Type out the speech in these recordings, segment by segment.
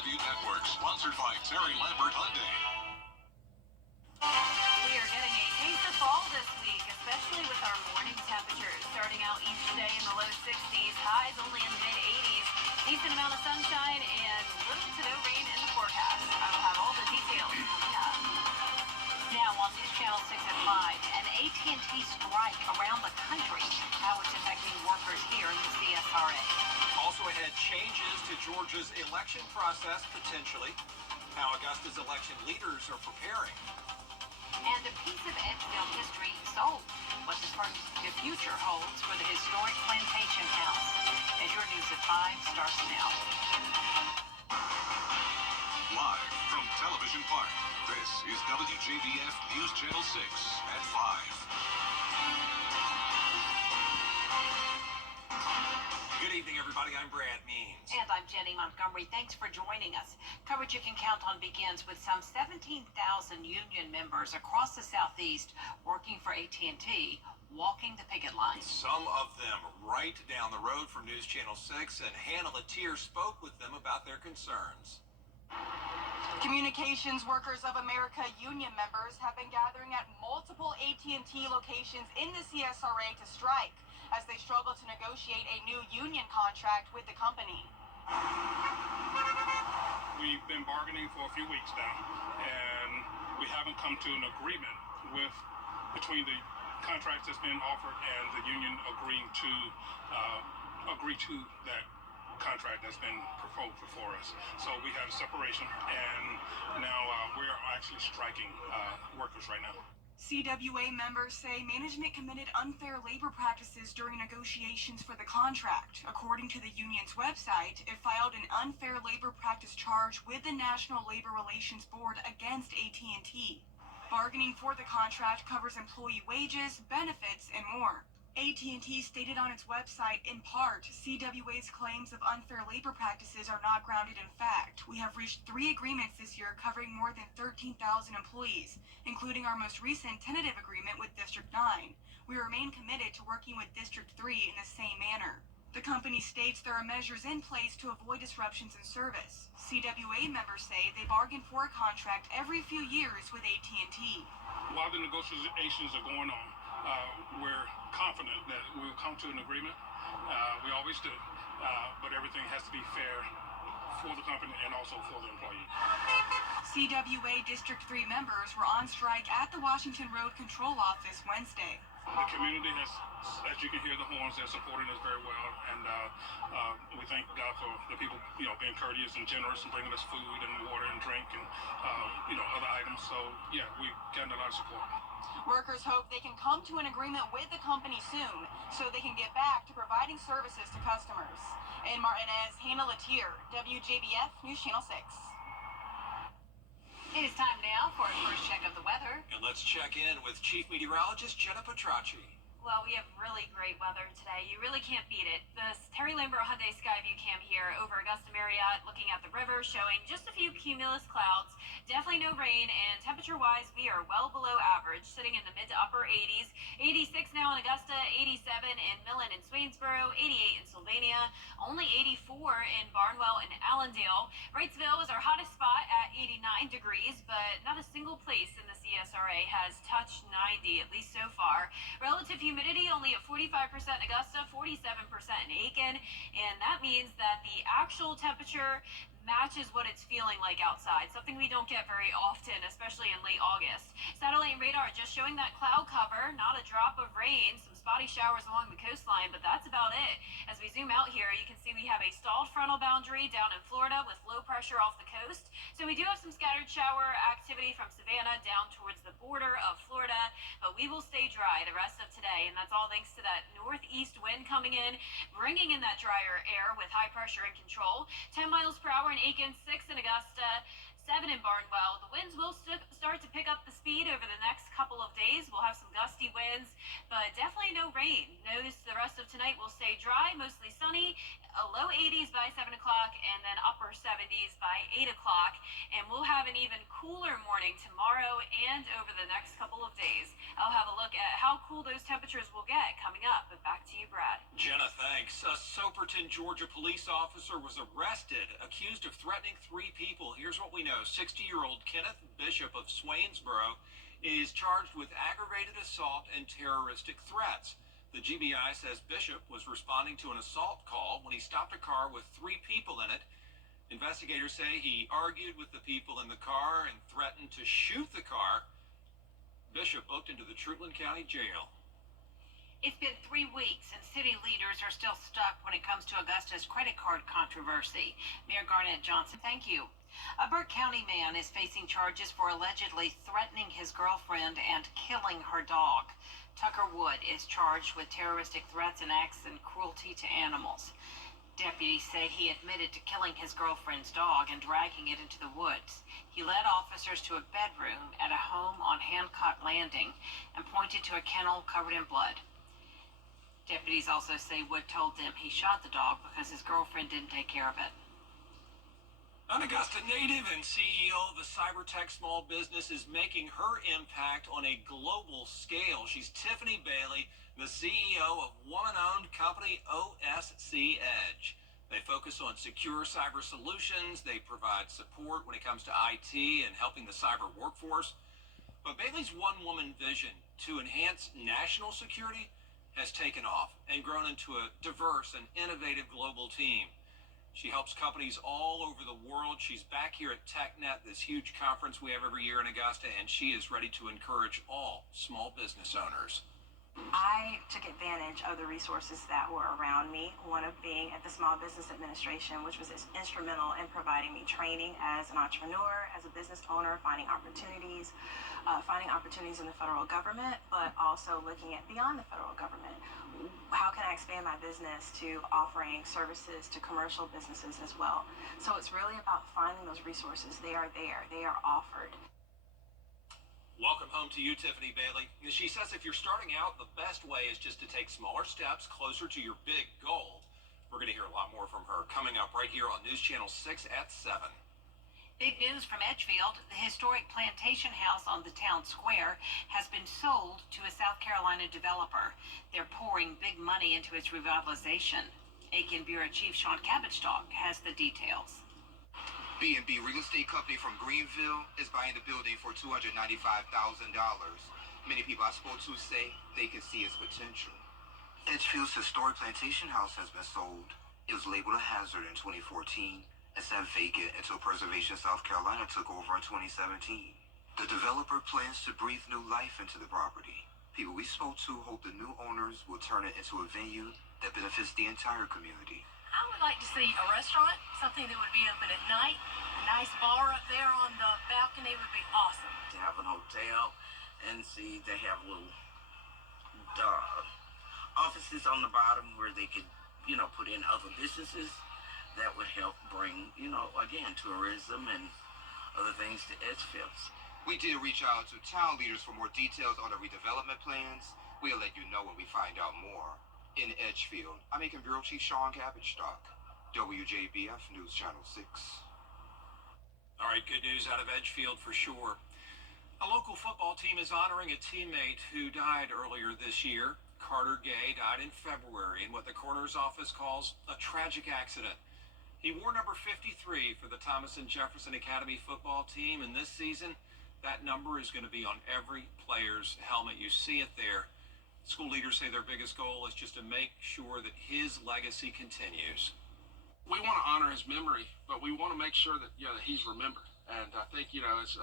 Skyview Network, sponsored by Terry Lambert Hyundai. We are getting a taste of fall this week, especially with our morning temperatures. Starting out each day in the low 60s, highs only in the mid-80s. Decent amount of sunshine and little to no rain in the forecast. I will have all the details coming up. Now on News Channel 6 at 5, an AT&T strike around the country. How it's affecting workers here in the CSRA. Also ahead, changes to Georgia's election process, potentially. How Augusta's election leaders are preparing. And a piece of Edgefield history sold. What the future holds for the historic plantation house. As your News at 5 starts now. Live from Television Park, this is WJBF News Channel 6 at 5. Good evening, everybody. I'm Brad Means. And I'm Jenny Montgomery. Thanks for joining us. Coverage you can count on begins with some 17,000 union members across the Southeast working for AT&T, walking the picket line. Some of them right down the road from News Channel 6, and Hannah Latier spoke with them about their concerns. Communications Workers of America union members have been gathering at multiple AT&T locations in the CSRA to strike as they struggle to negotiate a new union contract with the company. We've been bargaining for a few weeks now, and we haven't come to an agreement between the contracts that's been offered and the union agreeing to agree to that contract that's been proposed before us. So we had a separation, and now we're actually striking workers right now. CWA members say management committed unfair labor practices during negotiations for the contract. According to the union's website, it filed an unfair labor practice charge with the National Labor Relations Board against AT&T. Bargaining for the contract covers employee wages, benefits, and more. AT&T stated on its website, in part, CWA's claims of unfair labor practices are not grounded in fact. We have reached 3 agreements this year covering more than 13,000 employees, including our most recent tentative agreement with District 9. We remain committed to working with District 3 in the same manner. The company states there are measures in place to avoid disruptions in service. CWA members say they bargain for a contract every few years with AT&T. While the negotiations are going on, we're confident that we'll come to an agreement. We always do, but everything has to be fair for the company and also for the employee. CWA District 3 members were on strike at the Washington Road Control Office Wednesday. The community has, as you can hear the horns, they're supporting us very well, and we thank God for the people, being courteous and generous and bringing us food and water and drink and, other items. So, yeah, we've gotten a lot of support. Workers hope they can come to an agreement with the company soon so they can get back to providing services to customers. In Martinez, Hannah Latier, WJBF News Channel 6. It is time now for our first check of the weather. And let's check in with Chief Meteorologist Jenna Petracci. Well, we have really great weather today. You really can't beat it. The Terry Lambert Hyundai Skyview cam here over Augusta Marriott, looking at the river, showing just a few cumulus clouds. Definitely no rain, and temperature-wise, we are well below average, sitting in the mid to upper 80s. 86 now in Augusta, 87 in Millen and Swainsboro, 88 in Sylvania, only 84 in Barnwell and Allendale. Wrightsville is our hottest spot at 89 degrees, but not a single place in the CSRA has touched 90, at least so far. Relative humidity only at 45% in Augusta, 47% in Aiken, and that means that the actual temperature matches what it's feeling like outside, something we don't get very often, especially in late August. Satellite and radar just showing that cloud cover, not a drop of rain, some spotty showers along the coastline, but that's about it. As we zoom out here, you can see we have a stalled frontal boundary down in Florida with low pressure off the coast. So we do have some scattered shower activity from Savannah down towards the border of Florida, but we will stay dry the rest of today, and that's all thanks to that northeast wind coming in, bringing in that drier air with high pressure in control. 10 miles per hour in Aiken, 6 in Augusta, 7 in Barnwell. The winds will start to pick up the speed over the next couple of days. We'll have some gusty winds, but definitely no rain. Notice the rest of tonight will stay dry, mostly sunny, a low 80s by 7 o'clock, and then upper 70s by 8 o'clock. And we'll have an even cooler morning tomorrow and over the next couple of days. I'll have a look at how cool those temperatures will get coming up. But back to you, Brad. Jenna, thanks. A Soperton, Georgia police officer was arrested, accused of threatening 3 people. Here's what we know. 60-year-old Kenneth Bishop of Swainsboro is charged with aggravated assault and terroristic threats. The GBI says Bishop was responding to an assault call when he stopped a car with 3 people in it. Investigators say he argued with the people in the car and threatened to shoot the car. Bishop booked into the Truitland County Jail. It's been 3 weeks and city leaders are still stuck when it comes to Augusta's credit card controversy. Mayor Garnett Johnson, thank you. A Burke County man is facing charges for allegedly threatening his girlfriend and killing her dog. Tucker Wood is charged with terroristic threats and acts and cruelty to animals. Deputies say he admitted to killing his girlfriend's dog and dragging it into the woods. He led officers to a bedroom at a home on Hancock Landing and pointed to a kennel covered in blood. Deputies also say Wood told them he shot the dog because his girlfriend didn't take care of it. An Augusta native and CEO of a cyber-tech small business is making her impact on a global scale. She's Tiffany Bailey, the CEO of woman-owned company OSC Edge. They focus on secure cyber solutions. They provide support when it comes to IT and helping the cyber workforce. But Bailey's one-woman vision to enhance national security has taken off and grown into a diverse and innovative global team. She helps companies all over the world. She's back here at TechNet, this huge conference we have every year in Augusta, and she is ready to encourage all small business owners. I took advantage of the resources that were around me, one of being at the Small Business Administration, which was instrumental in providing me training as an entrepreneur, as a business owner, finding opportunities in the federal government, but also looking at beyond the federal government. How can I expand my business to offering services to commercial businesses as well? So it's really about finding those resources. They are there. They are offered. Welcome home to you, Tiffany Bailey. She says if you're starting out, the best way is just to take smaller steps closer to your big goal. We're going to hear a lot more from her coming up right here on News Channel 6 at 7. Big news from Edgefield. The historic plantation house on the town square has been sold to a South Carolina developer. They're pouring big money into its revitalization. Aiken Bureau Chief Sean Cabbage-Dog has the details. B&B Real Estate Company from Greenville is buying the building for $295,000. Many people I spoke to say they can see its potential. Edgefield's historic plantation house has been sold. It was labeled a hazard in 2014 and sat vacant until Preservation South Carolina took over in 2017. The developer plans to breathe new life into the property. People we spoke to hope the new owners will turn it into a venue that benefits the entire community. I would like to see a restaurant, something that would be open at night. A nice bar up there on the balcony would be awesome. To have an hotel and see they have little offices on the bottom where they could, put in other businesses that would help bring, again, tourism and other things to Edgefield. We did reach out to town leaders for more details on the redevelopment plans. We'll let you know when we find out more. In Edgefield, I'm Aiken Bureau Chief Sean Cabbage-Dog, WJBF News Channel 6. All right, good news out of Edgefield for sure. A local football team is honoring a teammate who died earlier this year. Carter Gay died in February in what the coroner's office calls a tragic accident. He wore number 53 for the Thomas and Jefferson Academy football team, and this season, that number is going to be on every player's helmet. You see it there. School leaders say their biggest goal is just to make sure that his legacy continues. We want to honor his memory, but we want to make sure that that he's remembered. And I think it's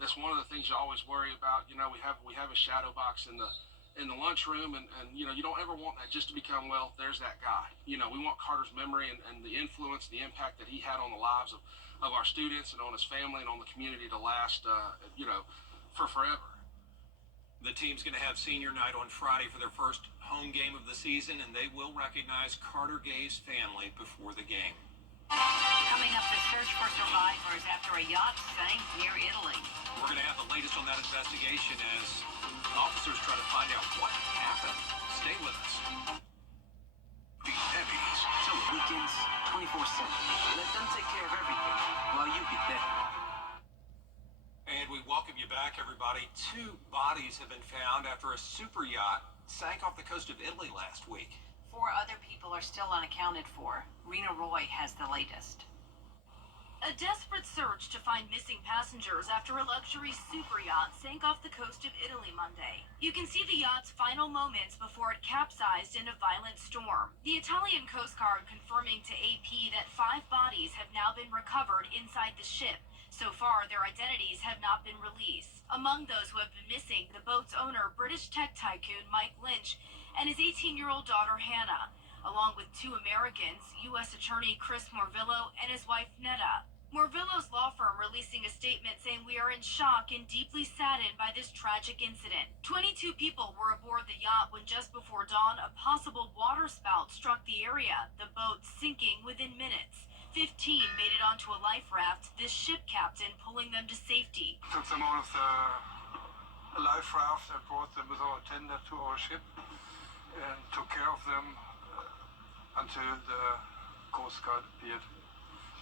that's one of the things you always worry about. We have a shadow box in the lunchroom, and you don't ever want that just to become, well, there's that guy. We want Carter's memory and the influence, the impact that he had on the lives of our students and on his family and on the community to last for forever. The team's going to have senior night on Friday for their first home game of the season, and they will recognize Carter Gay's family before the game. Coming up, the search for survivors after a yacht sank near Italy. We're going to have the latest on that investigation as officers try to find out what happened. Stay with us. The heavies. So weekends, 24/7. Let them take care of everything while you get better. And we welcome you you back, everybody. 2 bodies have been found after a super yacht sank off the coast of Italy last week. 4 other people are still unaccounted for. Rena Roy has the latest. A desperate search to find missing passengers after a luxury super yacht sank off the coast of Italy Monday. You can see the yacht's final moments before it capsized in a violent storm. The Italian Coast Guard confirming to AP that 5 bodies have now been recovered inside the ship. So far, their identities have not been released. Among those who have been missing, the boat's owner, British tech tycoon Mike Lynch, and his 18-year-old daughter Hannah, along with 2 Americans, U.S. Attorney Chris Morvillo and his wife Netta. Morvillo's law firm releasing a statement saying, "We are in shock and deeply saddened by this tragic incident." 22 people were aboard the yacht when just before dawn, a possible water spout struck the area, the boat sinking within minutes. 15 made it onto a life raft, this ship captain pulling them to safety. Took them out of the life raft and brought them with our tender to our ship and took care of them until the Coast Guard appeared.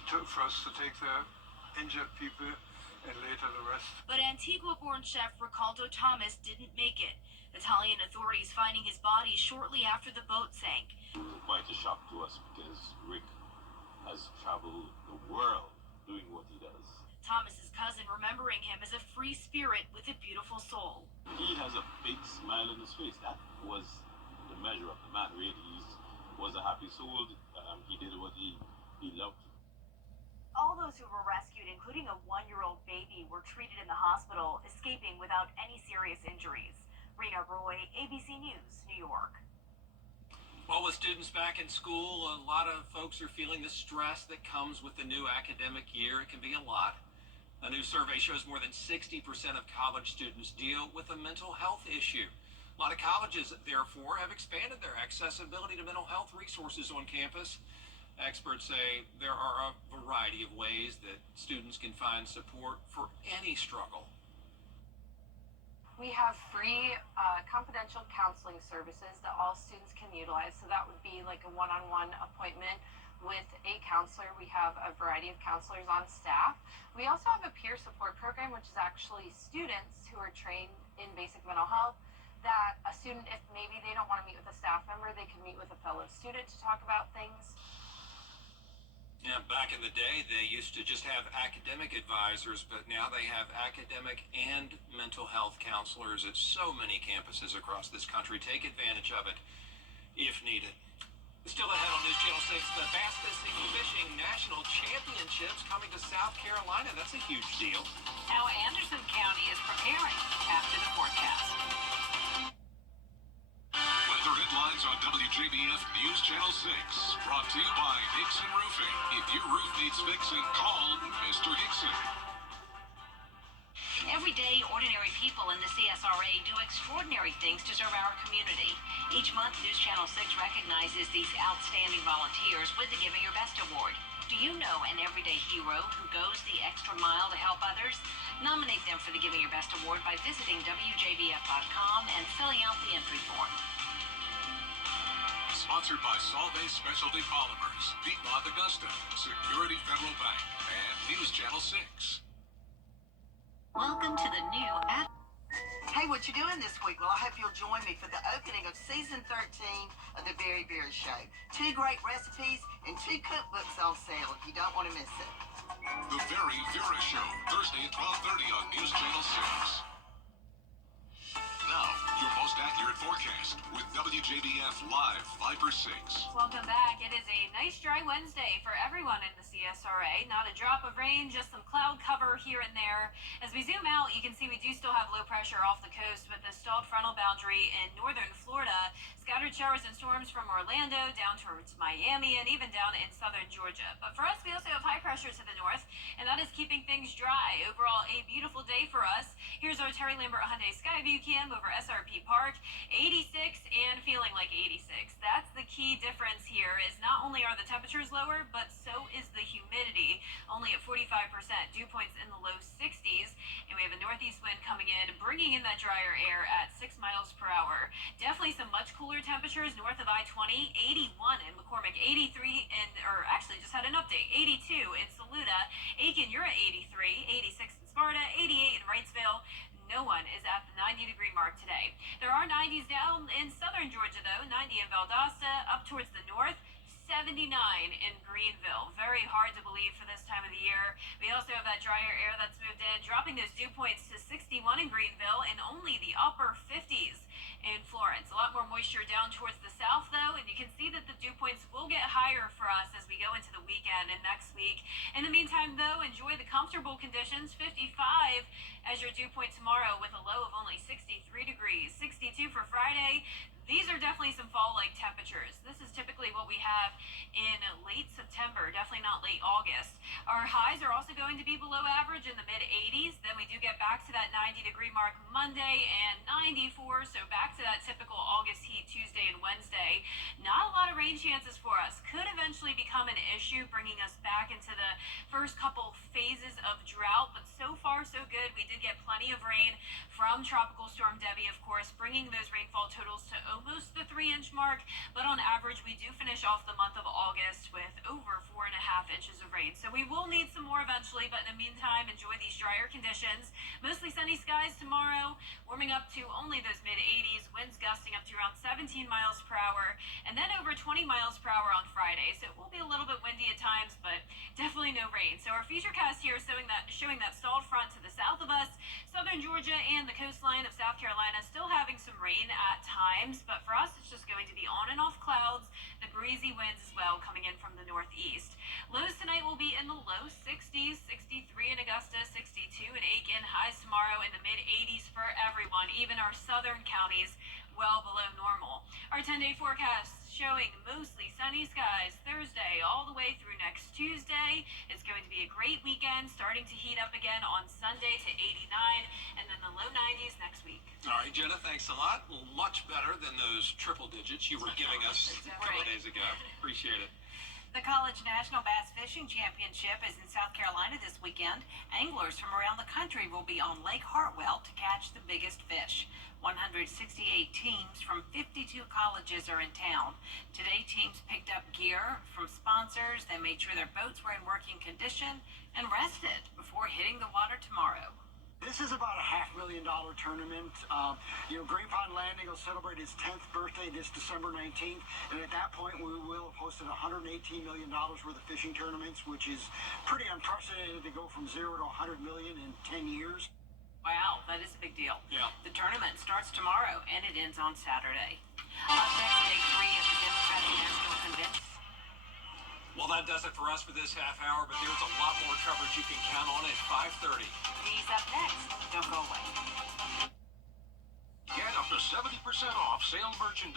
First to take the injured people and later the rest. But Antigua-born chef Ricaldo Thomas didn't make it. Italian authorities finding his body shortly after the boat sank. It was quite a shock to us because Rick has traveled the world doing what he does. Thomas's cousin remembering him as a free spirit with a beautiful soul. He has a big smile on his face. That was the measure of the man, really. He was a happy soul. He did what he loved. All those who were rescued, including a 1-year-old baby, were treated in the hospital, escaping without any serious injuries. Rena Roy, ABC News, New York. Well, with students back in school, a lot of folks are feeling the stress that comes with the new academic year. It can be a lot. A new survey shows more than 60% of college students deal with a mental health issue. A lot of colleges, therefore, have expanded their accessibility to mental health resources on campus. Experts say there are a variety of ways that students can find support for any struggle. We have free confidential counseling services that all students can utilize. So that would be like a one-on-one appointment with a counselor. We have a variety of counselors on staff. We also have a peer support program, which is actually students who are trained in basic mental health, that a student, if maybe they don't want to meet with a staff member, they can meet with a fellow student to talk about things. Yeah, back in the day, they used to just have academic advisors, but now they have academic and mental health counselors at so many campuses across this country. Take advantage of it if needed. Still ahead on News Channel 6, the Bass Fishing National Championships coming to South Carolina. That's a huge deal. How Anderson County is preparing after the forecast. Weather headlines on WJBF News Channel 6. Brought to you by Hickson Roofing. If your roof needs fixing, call Mr. Hickson. Every day, ordinary people in the CSRA do extraordinary things to serve our community. Each month, News Channel 6 recognizes these outstanding volunteers with the Giving Your Best Award. Do you know an everyday hero who goes the extra mile to help others? Nominate them for the Giving Your Best Award by visiting WJBF.com and filling out the entry form. Sponsored by Solvay Specialty Polymers, Piedmont Augusta, Security Federal Bank, and News Channel 6. Welcome to the new app. Hey, what you doing this week? Well, I hope you'll join me for the opening of season 13 of The Very Very Show. 2 great recipes and 2 cookbooks on sale if you don't want to miss it. The Very Vera Show, Thursday at 12:30 on News Channel 6. Now, your most accurate forecast with WJBF Live Viper 6. Welcome back. It is a nice dry Wednesday for everyone in the CSRA. Not a drop of rain, just some cloud cover here and there. As we zoom out, you can see we do still have low pressure off the coast with the stalled frontal boundary in northern Florida. Scattered showers and storms from Orlando down towards Miami and even down in southern Georgia. But for us, we also have high pressure to the north, and that is keeping things dry. Overall, a beautiful day for us. Here's our Terry Lambert Hyundai Skyview cam over SRP Park. 86 and feeling like 86. That's the key difference here, is not only are the temperatures lower, but so is the humidity, only at 45%. Dew points in the low 60s, and we have a northeast wind coming in, bringing in that drier air at 6 miles per hour. Definitely some much cooler temperatures north of I-20, 81 in McCormick, 83 in, or actually just had an update, 82 in Saluda. Aiken, you're at 83, 86 in Sparta, 88 in Wrightsville, 90-degree mark today. There are 90s down in southern Georgia, though. 90 in Valdosta, up towards the north. 79 in Greenville. Very hard to believe for this time of the year. We also have that drier air that's moved in, dropping those dew points to 61 in Greenville and only the upper 50s in Florence. A lot more moisture down towards the south, though, and you can see that the dew points will get higher for us as we go into the weekend and next week. In the meantime, though, enjoy the comfortable conditions. 55 as your dew point tomorrow with a low of only 63 degrees. 62 for Friday. These are definitely some fall-like temperatures. This is typically what we have in late September, definitely not late August. Our highs are also going to be below average in the mid-80s. Then we do get back to that 90-degree mark Monday and 94, so back to that typical August heat Tuesday and Wednesday. Not a lot of rain chances for us. Could eventually become an issue, bringing us back into the first couple phases of drought, but so far so good. We did get plenty of rain from Tropical Storm Debbie, of course, bringing those rainfall totals to almost the 3-inch mark, but on average we do finish off the month of August with over 4.5 inches of rain. So we will need some more eventually, but in the meantime, enjoy these drier conditions. Mostly sunny skies tomorrow, warming up to only those mid-80s, winds gusting up to around 17 miles per hour, and then over 20 miles per hour on Friday. So it will be a little bit windy at times, but definitely no rain. So our futurecast here is showing that stalled front to the south of us, southern Georgia and the coastline of South Carolina still having some rain at times, but for us it's just going to be on and off clouds, the breezy winds as well coming in from the northeast. Lows tonight will be in the low 60s, 63 in Augusta, 62 in Aiken, highs tomorrow in the mid-80s for everyone, even our southern counties well below normal. Our 10-day forecast showing mostly sunny skies Thursday all the way through next Tuesday. It's going to be a great weekend, starting to heat up again on Sunday to 89, and then the low 90s next week. All right, Jenna, thanks a lot. Much better than those triple digits you were giving us a couple of days ago. Appreciate it. The College National Bass Fishing Championship is in South Carolina this weekend. Anglers from around the country will be on Lake Hartwell to catch the biggest fish. 168 teams from 52 colleges are in town. Today, teams picked up gear from sponsors. They made sure their boats were in working condition and rested before hitting the water tomorrow. This is about a $500,000 tournament. Green Pond Landing will celebrate its 10th birthday this December 19th, and at that point we will have hosted $118 million worth of fishing tournaments, which is pretty unprecedented to go from 0 to 100 million in 10 years. Wow, that is a big deal. Yeah. The tournament starts tomorrow and it ends on Saturday. Up next, day 3 of the Democratic National Convention. Well, that does it for us for this half hour, but there's a lot more coverage you can count on at 5:30. He's up next. Don't go away. Get up to 70% off sale merchandise.